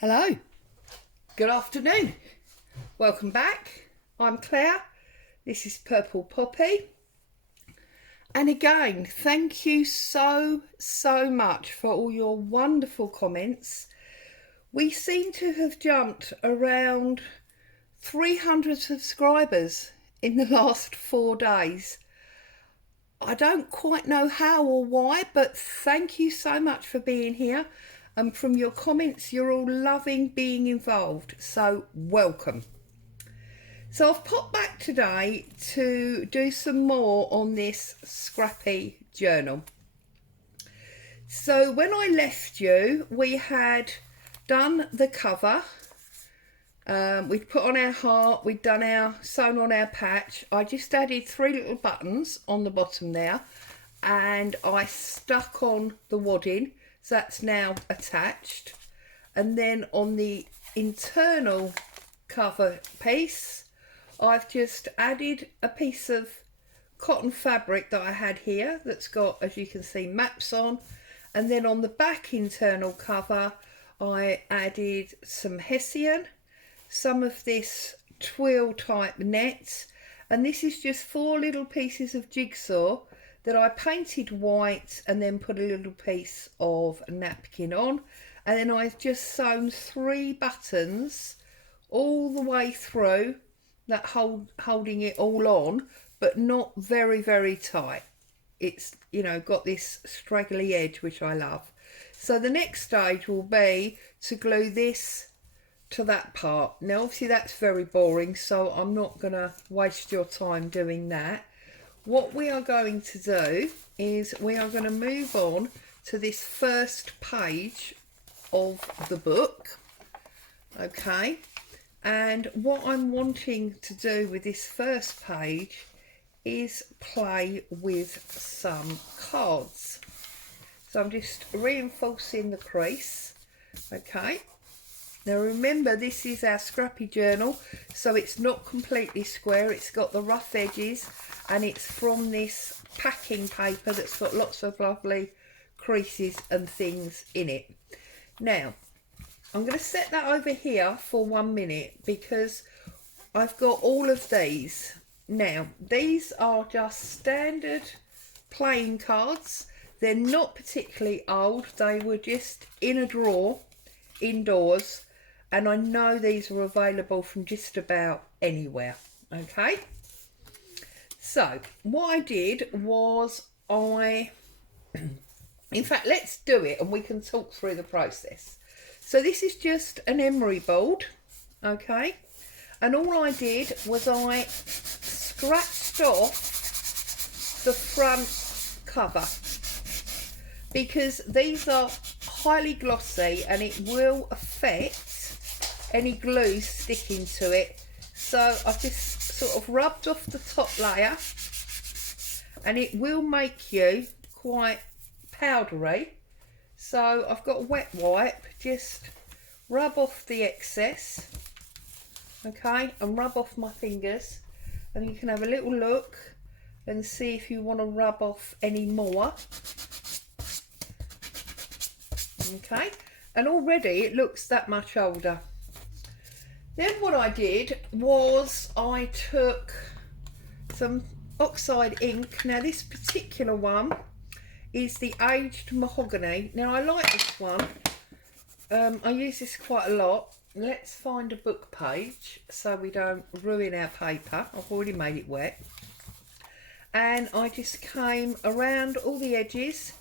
Hello, good afternoon, welcome back. I'm Claire, this is Purple Poppy, and again thank you so much for all your wonderful comments. We seem to have jumped around 300 subscribers in the last 4 days. I don't quite know how or why, but thank you so much for being here. And from your comments, you're all loving being involved, so welcome. So I've popped back today to do some more on this Scrappy Journal. So when I left you, we had done the cover. We'd put on our heart, we'd done our sewn on our patch. I just added 3 little buttons on the bottom there, and I stuck on the wadding. So that's now attached, and then on the internal cover piece I've just added a piece of cotton fabric that I had here that's got, as you can see, maps on, and then on the back internal cover I added some hessian, some of this twill type net, and this is just 4 little pieces of jigsaw that I painted white and then put a little piece of napkin on, and then I've just sewn 3 buttons all the way through that holding it all on, but not very tight. It's, you know, got this straggly edge which I love. So the next stage will be to glue this to that part. Now obviously that's very boring, so I'm not gonna waste your time doing that. What we are going to do is we are going to move on to this first page of the book, okay? And what I'm wanting to do with this first page is play with some cards. So I'm just reinforcing the crease, okay? Now remember, this is our Scrappy Journal, so it's not completely square, it's got the rough edges, and it's from this packing paper that's got lots of lovely creases and things in it. Now I'm going to set that over here for 1 minute because I've got all of these. Now these are just standard playing cards. They're not particularly old, they were just in a drawer indoors, and I know these are available from just about anywhere, okay? So what I did was in fact, let's do it and we can talk through the process. So this is just an emery board, okay? And all I did was I scratched off the front cover because these are highly glossy and it will affect any glue sticking to it. So I've just sort of rubbed off the top layer, and it will make you quite powdery. So I've got a wet wipe, just rub off the excess, okay, and rub off my fingers, and you can have a little look and see if you want to rub off any more, okay, and already it looks that much older. Then what I did was I took some oxide ink. Now this particular one is the aged mahogany. Now I like this one. I use this quite a lot. Let's find a book page so we don't ruin our paper. I've already made it wet. And I just came around all the edges.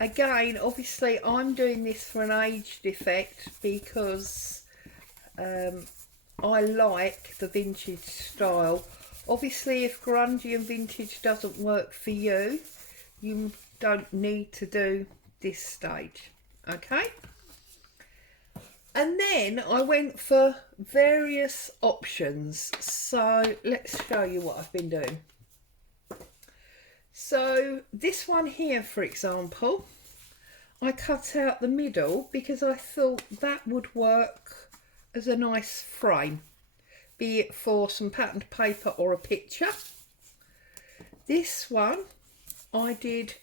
Again, obviously I'm doing this for an aged effect because I like the vintage style. Obviously if grungy and vintage doesn't work for you, you don't need to do this stage, okay? And then I went for various options. So let's show you what I've been doing. So this one here, for example, I cut out the middle because I thought that would work as a nice frame, be it for some patterned paper or a picture. This one I did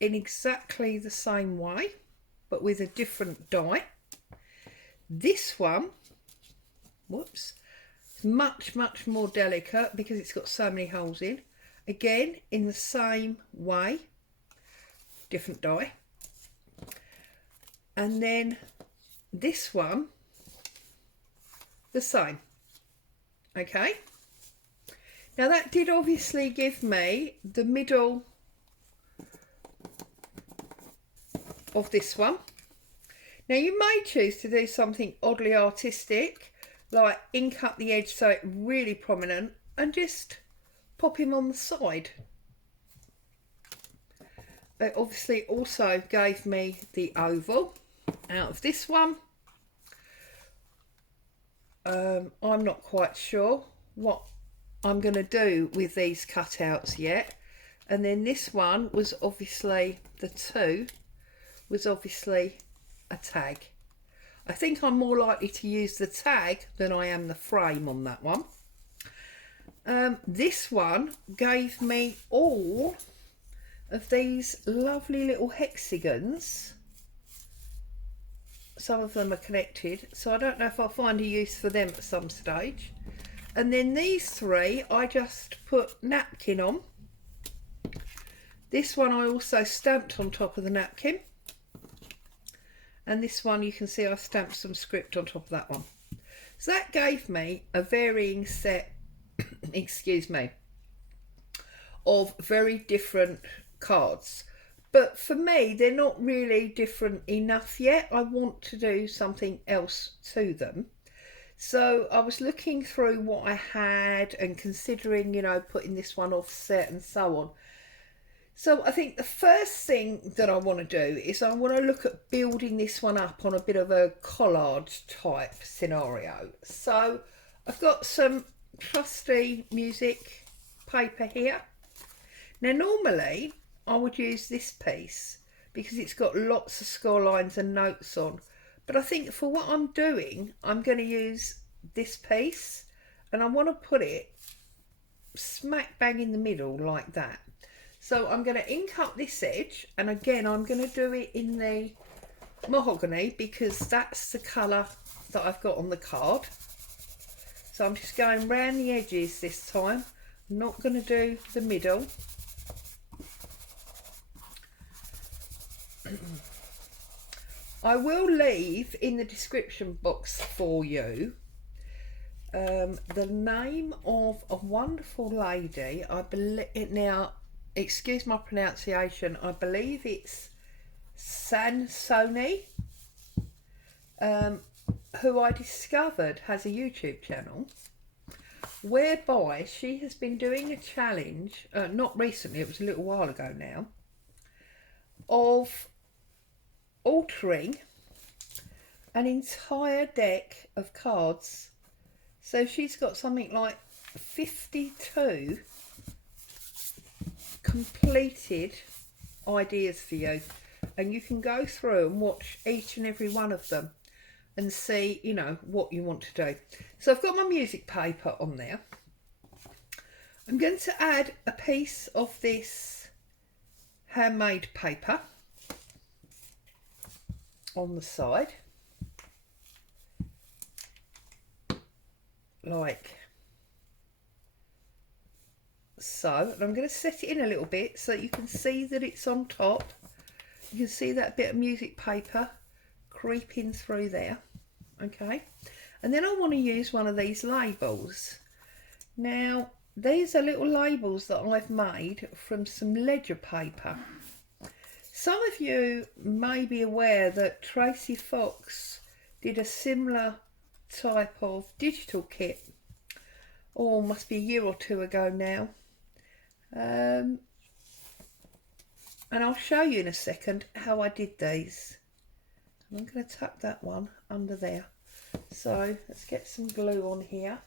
in exactly the same way, but with a different die. This one, whoops, it's much more delicate because it's got so many holes in. Again, in the same way, different die. And then this one, the same. Okay. Now that did obviously give me the middle of this one. Now you may choose to do something oddly artistic, like ink up the edge so it's really prominent and just pop him on the side. It obviously also gave me the oval out of this one. I'm not quite sure what I'm going to do with these cutouts yet. And then this one was obviously, the two was obviously a tag. I think I'm more likely to use the tag than I am the frame on that one. This one gave me all of these lovely little hexagons. Some of them are connected, so I don't know if I'll find a use for them at some stage. And then these three I just put napkin on. This one I also stamped on top of the napkin. And this one you can see I stamped some script on top of that one. So that gave me a varying set, excuse me, of very different cards. But for me, they're not really different enough yet. I want to do something else to them. So I was looking through what I had and considering, you know, putting this one offset and so on. So I think the first thing that I want to do is I want to look at building this one up on a bit of a collage type scenario. So I've got some trusty music paper here. Now normally I would use this piece because it's got lots of score lines and notes on. But I think for what I'm doing, I'm going to use this piece and I want to put it smack bang in the middle like that. So I'm going to ink up this edge, and again I'm going to do it in the mahogany because that's the colour that I've got on the card. So I'm just going round the edges this time. I'm not going to do the middle. I will leave in the description box for you the name of a wonderful lady. I believe now, excuse my pronunciation, I believe it's Sansoni, who I discovered has a YouTube channel whereby she has been doing a challenge, not recently, it was a little while ago now, of altering an entire deck of cards. So she's got something like 52 completed ideas for you, and you can go through and watch each and every one of them and see, you know, what you want to do. So I've got my music paper on there. I'm going to add a piece of this handmade paper on the side, like so, and I'm going to set it in a little bit so you can see that it's on top. You can see that bit of music paper creeping through there. Okay, and then I want to use one of these labels. Now these are little labels that I've made from some ledger paper. Some of you may be aware that Tracy Fox did a similar type of digital kit, or must be a year or two ago now. And I'll show you in a second how I did these. I'm going to tuck that one under there. So let's get some glue on here.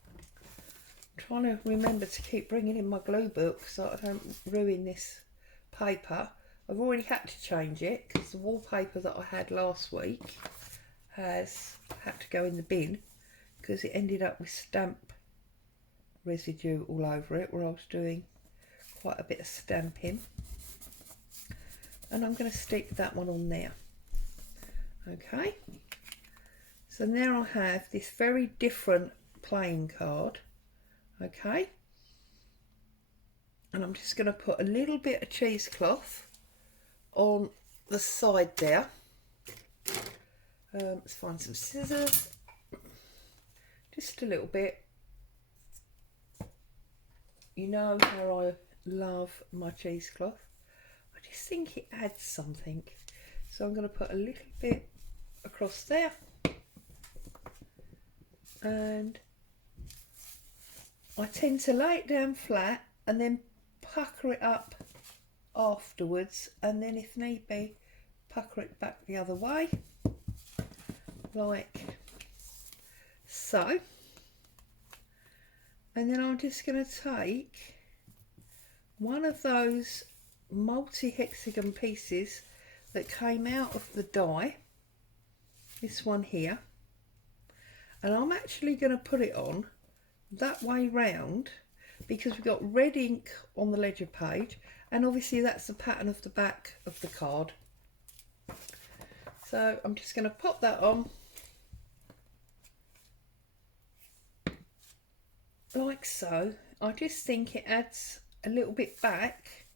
I'm trying to remember to keep bringing in my glue book so I don't ruin this paper. I've already had to change it because the wallpaper that I had last week has had to go in the bin because it ended up with stamp residue all over it where I was doing quite a bit of stamping. And I'm going to stick that one on there. Okay, so now I have this very different playing card. Okay, and I'm just going to put a little bit of cheesecloth on the side there. Let's find some scissors, just a little bit. You know how I love my cheesecloth. I just think it adds something. So I'm going to put a little bit across there, and I tend to lay it down flat and then pucker it up afterwards, and then if need be pucker it back the other way like so. And then I'm just going to take one of those multi-hexagon pieces that came out of the die, this one here, and I'm actually going to put it on that way round because we've got red ink on the ledger page, and obviously that's the pattern of the back of the card. So I'm just going to pop that on like so. I just think it adds a little bit back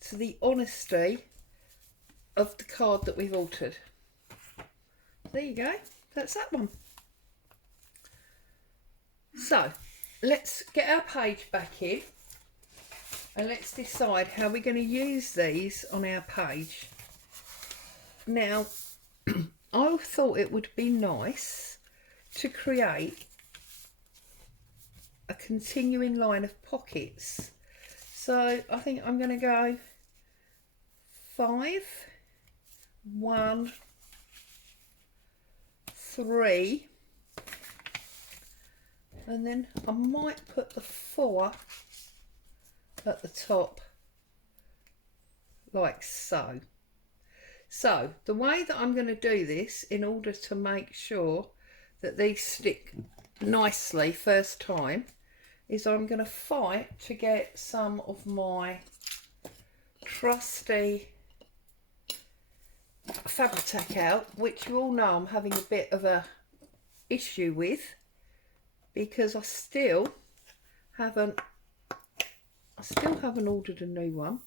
to the honesty of the card that we've altered. There you go, that's that one. So let's get our page back in and let's decide how we're going to use these on our page. Now I thought it would be nice to create a continuing line of pockets, so I think I'm going to go 5, 1, 3, and then I might put the 4 at the top like so. So the way that I'm going to do this, in order to make sure that these stick nicely first time, is I'm going to fight to get some of my trusty Fabri-Tac out, which you all know I'm having a bit of a issue with because I still haven't ordered a new one.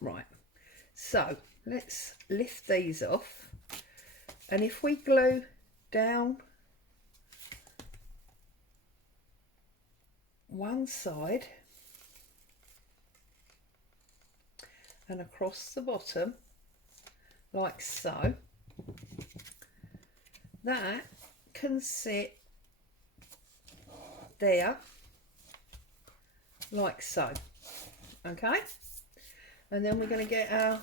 Right, so let's lift these off, and if we glue down one side and across the bottom like so, that can sit there like so. Okay, and then we're going to get our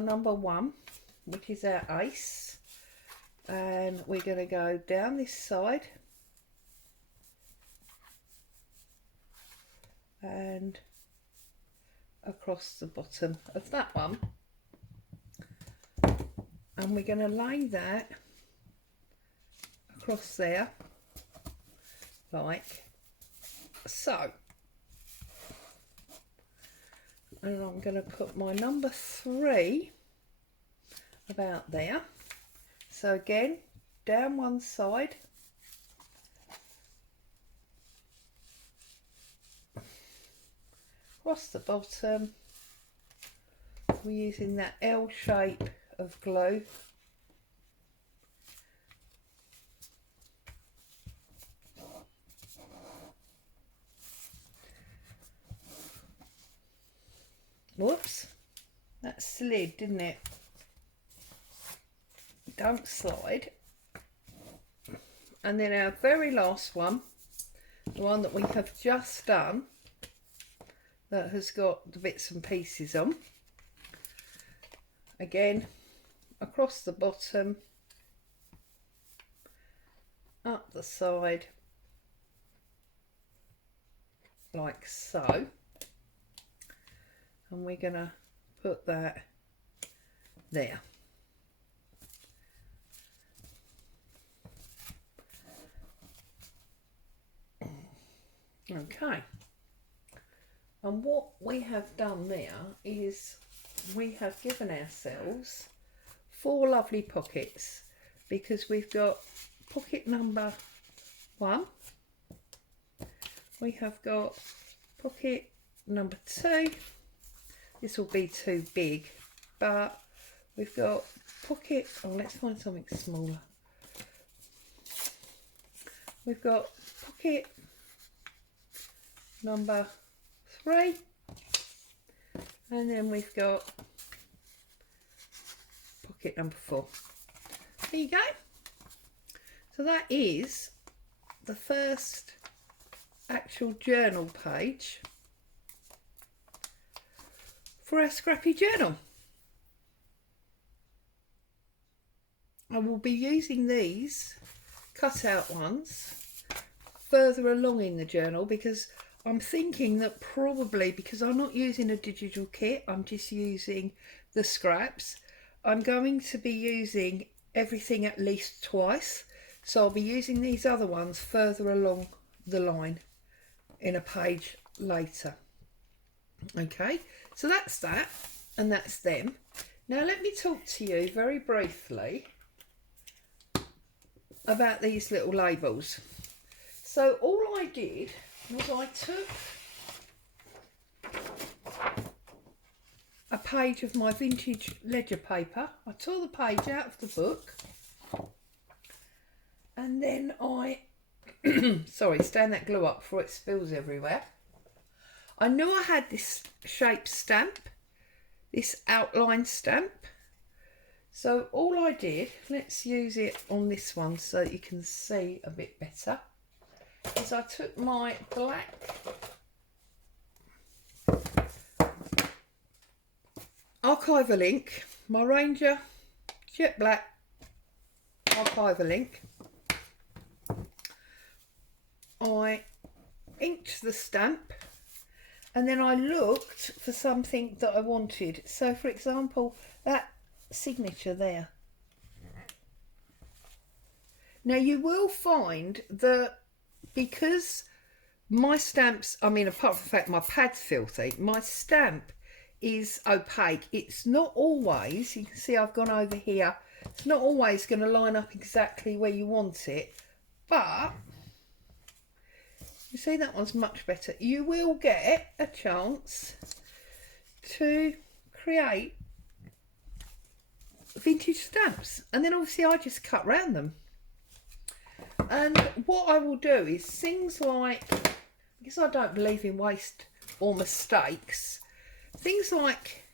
number 1, which is our ace, and we're going to go down this side and across the bottom of that one, and we're going to lay that across there like so. And I'm going to put my number 3 about there. So again, down one side, across the bottom. We're using that L shape of glue. Whoops, that slid, didn't it? Don't slide. And then our very last one, the one that we have just done, that has got the bits and pieces on. Again, across the bottom, up the side, like so. And we're going to put that there. Okay, and what we have done there is we have given ourselves 4 lovely pockets, because we've got pocket number 1, we have got pocket number 2, this will be too big, but we've got pocket, oh let's find something smaller, we've got pocket number 3, and then we've got pocket number 4. There you go. So that is the first actual journal page for our Scrappy Journal. I will be using these cut out ones further along in the journal, because I'm thinking that probably, because I'm not using a digital kit, I'm just using the scraps, I'm going to be using everything at least twice, so I'll be using these other ones further along the line in a page later. Okay, so that's that, and that's them. Now let me talk to you very briefly about these little labels. So all I did was I took a page of my vintage ledger paper, I tore the page out of the book, and then I sorry, stand that glue up before it spills everywhere. I knew I had this shape stamp, this outline stamp, so all I did, let's use it on this one so that you can see a bit better, is I took my black archival ink, my Ranger jet black archival ink, I inked the stamp, and then I looked for something that I wanted. So for example, that signature there. Now you will find that because my stamps, I mean apart from the fact my pad's filthy, my stamp is opaque. It's not always, you can see I've gone over here, it's not always going to line up exactly where you want it, but you see that one's much better. You will get a chance to create vintage stamps, and then obviously I just cut round them. And what I will do is things like, because I don't believe in waste or mistakes, things like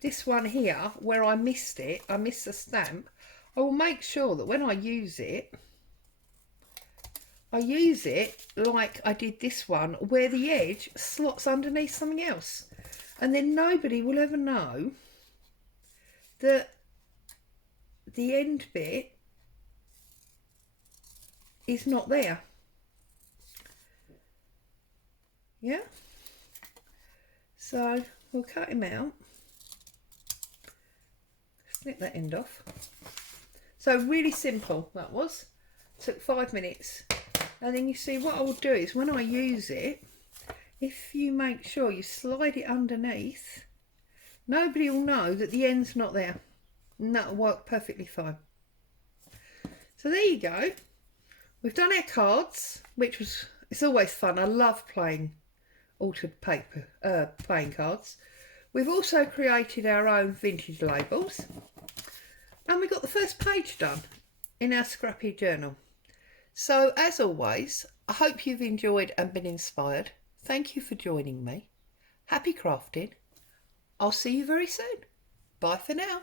this one here where I missed it, I missed the stamp, I will make sure that when I use it like I did this one, where the edge slots underneath something else, and then nobody will ever know that the end bit is not there. Yeah, so we'll cut him out, snip that end off. So really simple that was, took 5 minutes. And then you see what I will do is when I use it, if you make sure you slide it underneath, nobody will know that the end's not there, and that'll work perfectly fine. So there you go, we've done our cards, which was, it's always fun, I love playing altered paper, playing cards. We've also created our own vintage labels, and we got the first page done in our Scrappy Journal. So as always, I hope you've enjoyed and been inspired. Thank you for joining me. Happy crafting. I'll see you very soon. Bye for now.